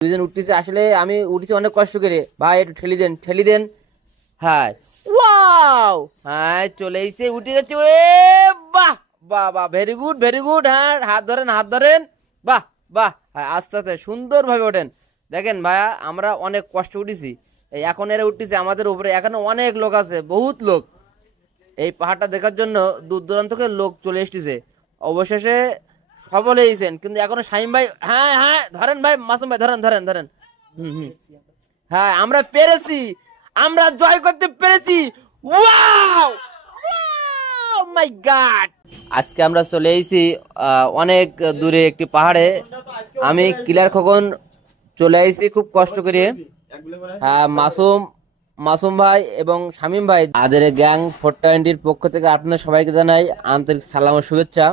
দুইজন উঠতেছে, আসলে আমি উঠেছি অনেক কষ্ট করে। ভাই একটু ঠেলি দেন, ঠেলি দেন। হ্যাঁ, ওয়াও, হ্যাঁ চলে এসে উঠে গেছে। এ বাহ, বাহ বাহ, ভেরি গুড ভেরি গুড। হ্যাঁ, হাত ধরেন হাত ধরেন। বাহ বাহ, হ্যাঁ আস্তে আস্তে সুন্দর ভাবে ওঠেন। দেখেন ভাইয়া, আমরা অনেক কষ্ট উঠেছি, এই এখন এরা উঠতেছে আমাদের উপরে। এখানে অনেক লোক আছে, বহুত লোক এই পাহাড়টা দেখার জন্য দূর দূরান্ত থেকে লোক চলে এসেছে। অবশেষে সফল হয়েছেন, কিন্তু এখনো শাহিম ভাই। হ্যাঁ হ্যাঁ, ধরেন ভাই, মাসুম ভাই ধরেন ধরেন ধরেন। হুম হুম, হ্যাঁ আমরা পেরেছি, আমরা জয় করতে পেরেছি। ওয়াও, মাই গড। আজকে আমরা চলে এসেছি অনেক দূরে একটি পাহাড়ে। আমি কিলার খোকন চলে এসেছি খুব কষ্ট করে। হ্যাঁ, মাসুম মাসুম ভাই এবং শামীম ভাই, আমাদের গ্যাং 420 পক্ষ থেকে আপনাদের সবাইকে জানাই আন্তরিক সালাম ও শুভেচ্ছা।